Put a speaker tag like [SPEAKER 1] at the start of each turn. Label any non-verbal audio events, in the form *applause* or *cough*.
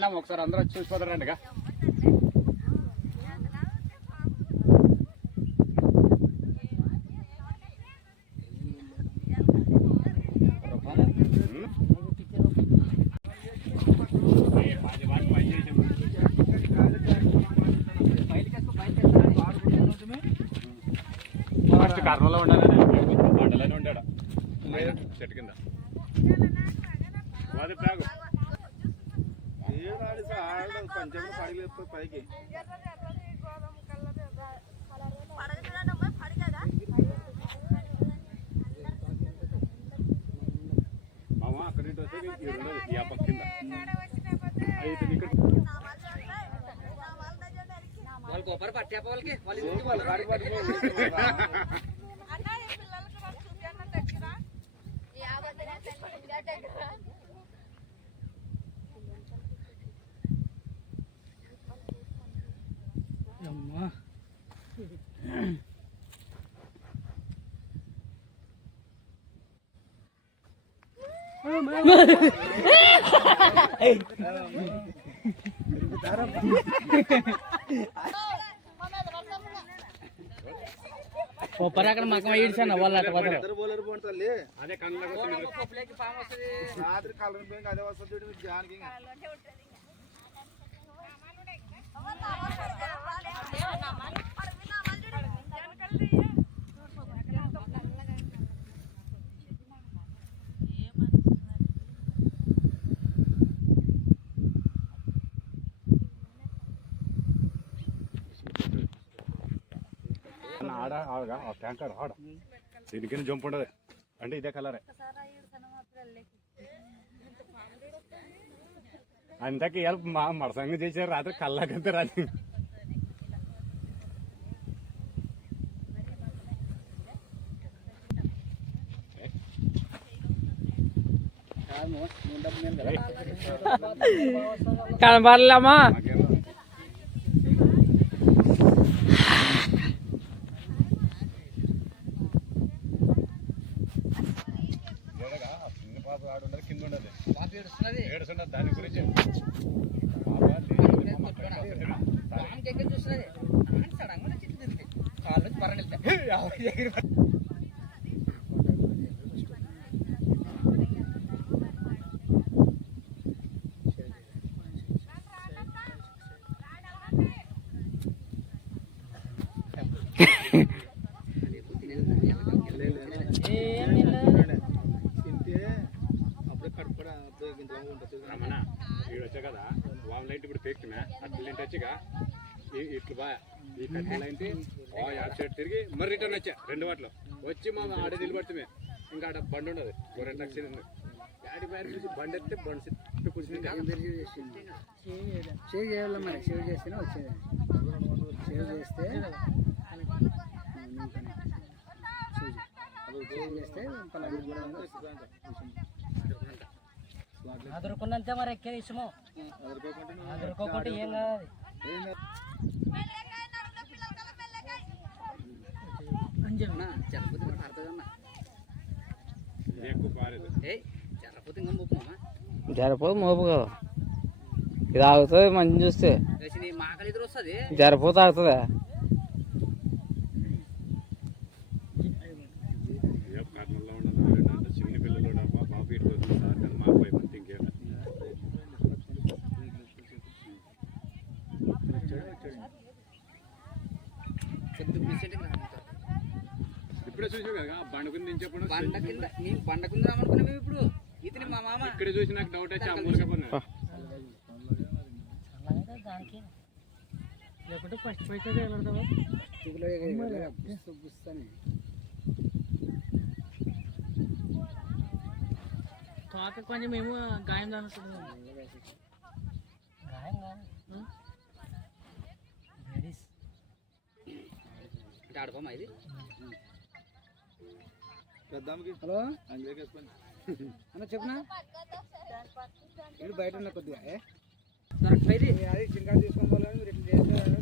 [SPEAKER 1] రాండి ఒకసారి అందరూ వచ్చి చూసిపోతారు ఫస్ట్ కర్రలో ఉండాలి బండలోనే చెట్టు కింద.
[SPEAKER 2] ఏడాడు ఆడ పంచంలో పైకి.
[SPEAKER 1] మామ అక్కడి ఈ అయితే ఇక్కడ
[SPEAKER 3] వాళ్ళు కొబ్బరి పట్టే వాళ్ళకి వాళ్ళు *laughs* *laughs* కొబ్బరి అక్కడ మకం ఏడ్చాను వాళ్ళు అట్ట వదలరు
[SPEAKER 2] ఇద్దరు బౌలర్ తల్లి.
[SPEAKER 1] అదే కళ్ళకు
[SPEAKER 2] రాత్రి కలర్ పోయి అదే వస్తుంది చూడు మీకు జానికి ఇంకా.
[SPEAKER 1] ఆడ ఆడగా ఆ ట్యాంకర్ ఆడ దీనికి జంప్ ఉండదు అంటే ఇదే కలరే అంతకి ఇవాళ మా మడసంగా చేశారు రాత్రి కళ్ళకంతా రాత్రి
[SPEAKER 3] కనపడలేమా
[SPEAKER 1] నాకేం రాదు. ఏడగా,
[SPEAKER 3] ఏడుస్తున్నది
[SPEAKER 1] ఏడుస్తున్నది దాని గురించి పాప వచ్చా కదా? వామ్ లైట్ ఇప్పుడు పేక్తున్నా అట్లా లైట్ వచ్చిగా ఇట్లు బా. ఈ కట్టి లైన్ ఆ యాడ్ సైడ్ తిరిగి మరి రిటర్న్ వచ్చా. రెండు వాటిలో. వచ్చి మా ఆడ నిలబడుతుమే ఇంకా ఆడ బండి ఉండదు. ఓ రెండు లక్షలు ఉంది. డాడీ బ్యాడ్ చూసి బండి ఎత్తే బండి చుట్టూ కూర్చుని
[SPEAKER 3] సేవ్ చేయాలి మరి. సేవ్ చేస్తేనే వచ్చేది. సేవ్ చేస్తే సేవ్ చేస్తే అదురుకున్నంతే మరి ఎక్కేది ఇష్టము అదురుకోకుంటే ఏం కాదు.
[SPEAKER 4] జరపోదు మోపు కదా. ఇది ఆగుతుంది మంచి చూస్తే. జరపోతే ఆగుతుందా
[SPEAKER 1] ఏ కర్నూలులో ఉండదు అంటే చిన్న పిల్లలు డబ్బా బాబు ఇటు వస్తుంది సార్ కానీ మా అబ్బాయి మంది ఇంకేం
[SPEAKER 3] కొద్ది మిస్టేక్
[SPEAKER 1] ఇప్పుడే చూసావు కదా ఆ బండ కింద దించేప్పుడు
[SPEAKER 3] బండ కింద నేను బండ కింద రామనుకున్నా మేము ఇప్పుడు ఇతని మా మామ
[SPEAKER 1] ఇక్కడ చూసి నాకు డౌట్ వచ్చి అమ్ములుగా పోయినా
[SPEAKER 3] లేకుంటే ఫస్ట్
[SPEAKER 5] తోక కొంచెం మేము గాయం దానిస్తుంది
[SPEAKER 2] గాయం కాదు లేడీస్
[SPEAKER 3] అంటే ఆడపమ్మా ఇది
[SPEAKER 2] హలో? అన్న చెప్పనా?
[SPEAKER 6] ఇది బయట ఉన్న కొద్దిగా అది
[SPEAKER 2] చిన్నగా తీసుకోవాలని
[SPEAKER 6] మీరు ఇట్లా చేస్తారు